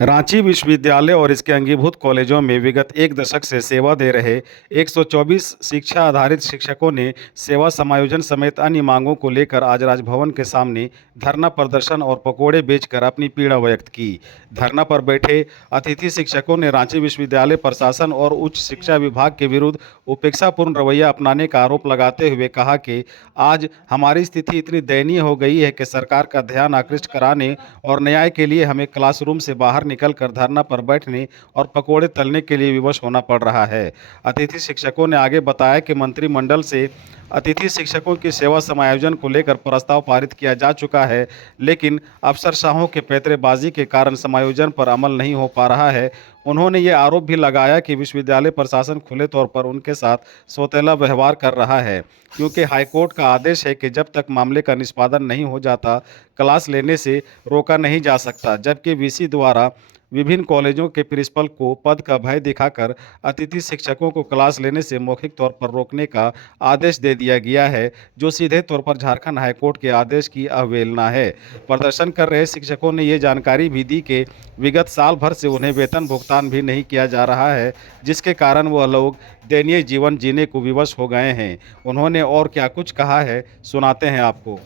रांची विश्वविद्यालय और इसके अंगीभूत कॉलेजों में विगत एक दशक से सेवा दे रहे 124 शिक्षा आधारित शिक्षकों ने सेवा समायोजन समेत अन्य मांगों को लेकर आज राजभवन के सामने धरना प्रदर्शन और पकोड़े बेचकर अपनी पीड़ा व्यक्त की। धरना पर बैठे अतिथि शिक्षकों ने रांची विश्वविद्यालय प्रशासन और उच्च शिक्षा विभाग के विरुद्ध उपेक्षापूर्ण रवैया अपनाने का आरोप लगाते हुए कहा कि आज हमारी स्थिति इतनी दयनीय हो गई है कि सरकार का ध्यान आकृष्ट कराने और न्याय के लिए हमें क्लासरूम से बाहर निकलकर धरना पर बैठने और पकोड़े तलने के लिए विवश होना पड़ रहा है। अतिथि शिक्षकों ने आगे बताया कि मंत्रिमंडल से अतिथि शिक्षकों की सेवा समायोजन को लेकर प्रस्ताव पारित किया जा चुका है, लेकिन अफसरशाहों के पैंतरेबाजी के कारण समायोजन पर अमल नहीं हो पा रहा है। उन्होंने ये आरोप भी लगाया कि विश्वविद्यालय प्रशासन खुले तौर पर उनके साथ सौतेला व्यवहार कर रहा है, क्योंकि हाईकोर्ट का आदेश है कि जब तक मामले का निष्पादन नहीं हो जाता क्लास लेने से रोका नहीं जा सकता, जबकि वीसी द्वारा विभिन्न कॉलेजों के प्रिंसिपल को पद का भय दिखाकर अतिथि शिक्षकों को क्लास लेने से मौखिक तौर पर रोकने का आदेश दे दिया गया है, जो सीधे तौर पर झारखंड हाईकोर्ट के आदेश की अवहेलना है। प्रदर्शन कर रहे शिक्षकों ने ये जानकारी भी दी कि विगत साल भर से उन्हें वेतन भुगतान भी नहीं किया जा रहा है, जिसके कारण वह लोग दयनीय जीवन जीने को विवश हो गए हैं। उन्होंने और क्या कुछ कहा है, सुनाते हैं आपको।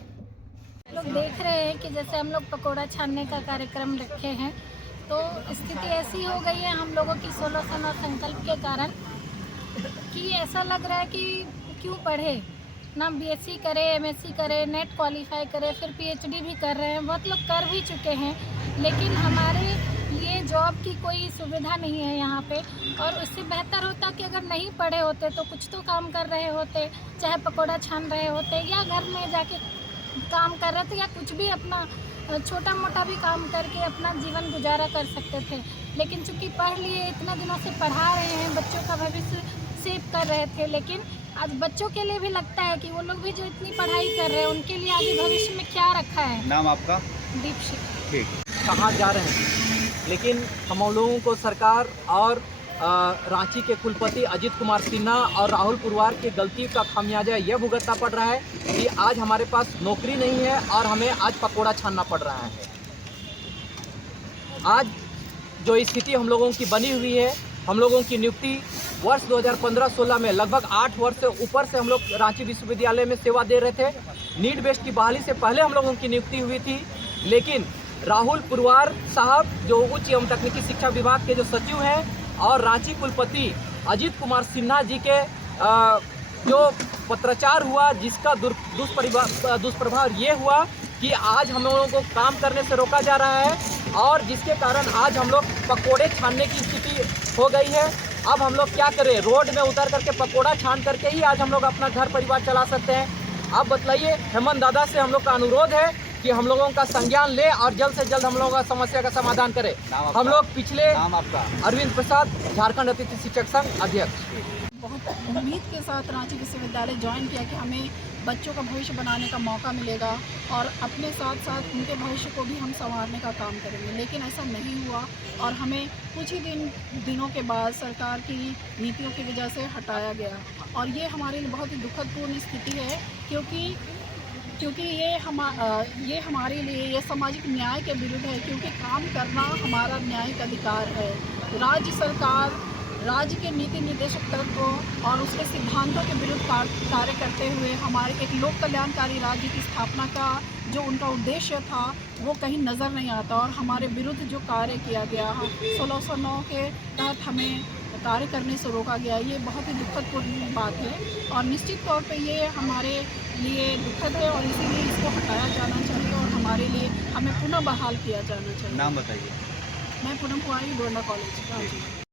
लोग देख रहे हैं कि जैसे हम लोग पकोड़ा छानने का कार्यक्रम रखे हैं, तो स्थिति ऐसी हो गई है हम लोगों की 16 सना संकल्प के कारण कि ऐसा लग रहा है कि क्यों पढ़े, ना बीएससी करे, एमएससी करे, नेट क्वालिफाई करे, फिर पीएचडी भी कर रहे हैं, बहुत लोग कर भी चुके हैं, लेकिन हमारे लिए जॉब की कोई सुविधा नहीं है यहाँ पे। और उससे बेहतर होता कि अगर नहीं पढ़े होते तो कुछ तो काम कर रहे होते, चाहे पकोड़ा छान रहे होते या घर में जाके काम कर रहे थे या कुछ भी अपना छोटा मोटा भी काम करके अपना जीवन गुजारा कर सकते थे। लेकिन चूंकि पढ़ लिए, इतने दिनों से पढ़ा रहे हैं, बच्चों का भविष्य सेव कर रहे थे, लेकिन आज बच्चों के लिए भी लगता है कि वो लोग भी जो इतनी पढ़ाई कर रहे हैं उनके लिए आगे भविष्य में क्या रखा है। नाम आपका? दीपशिखा। ठीक। कहाँ जा रहे हैं, लेकिन हम लोगों को सरकार और रांची के कुलपति अजित कुमार सिन्हा और राहुल पुरवार की गलती का खामियाजा यह भुगतना पड़ रहा है कि आज हमारे पास नौकरी नहीं है और हमें आज पकोड़ा छानना पड़ रहा है। आज जो स्थिति हम लोगों की बनी हुई है, हम लोगों की नियुक्ति वर्ष 2015-16 में लगभग 8 वर्ष से ऊपर से हम लोग रांची विश्वविद्यालय में सेवा दे रहे थे। नीट बेस्ड की बहाली से पहले हम लोगों की नियुक्ति हुई थी, लेकिन राहुल पुरवार साहब जो उच्च एवं तकनीकी शिक्षा विभाग के जो सचिव हैं और रांची कुलपति अजित कुमार सिन्हा जी के जो पत्राचार हुआ, जिसका दुष्प्रभाव ये हुआ कि आज हम लोगों को काम करने से रोका जा रहा है और जिसके कारण आज हम लोग पकोड़े छानने की स्थिति हो गई है। अब हम लोग क्या करें, रोड में उतर करके पकोड़ा छान करके ही आज हम लोग अपना घर परिवार चला सकते हैं। आप बतलाइए, हेमंत दादा से हम लोग का अनुरोध है कि हम लोगों का संज्ञान ले और जल्द से जल्द हम लोगों का समस्या का समाधान करें। हम लोग पिछले नाम आपका? अरविंद प्रसाद, झारखंड अतिथि शिक्षक संघ अध्यक्ष। बहुत उम्मीद के साथ रांची विश्वविद्यालय ज्वाइन किया कि हमें बच्चों का भविष्य बनाने का मौका मिलेगा और अपने साथ साथ उनके भविष्य को भी हम संवारने का काम करेंगे, लेकिन ऐसा नहीं हुआ और हमें कुछ ही दिनों के बाद सरकार की नीतियों की वजह से हटाया गया। और ये हमारे लिए बहुत ही दुखदपूर्ण स्थिति है, क्योंकि ये हमारे लिए ये सामाजिक न्याय के विरुद्ध है, क्योंकि काम करना हमारा न्यायिक अधिकार है। राज्य सरकार राज्य के नीति निर्देशक तत्वों और उसके सिद्धांतों के विरुद्ध कार्य करते हुए हमारे एक लोक कल्याणकारी राज्य की स्थापना का जो उनका उद्देश्य था वो कहीं नज़र नहीं आता और हमारे विरुद्ध जो कार्य किया गया 1609 के तहत हमें कार्य करने से रोका गया, ये बहुत ही दुखदपूर्ण बात है और निश्चित तौर पे ये हमारे लिए दुखद है और इसीलिए इसको हटाया जाना चाहिए और हमारे लिए हमें पुनः बहाल किया जाना चाहिए। नाम बताइए। मैं पूनम कुमारी, डोरंडा कॉलेज।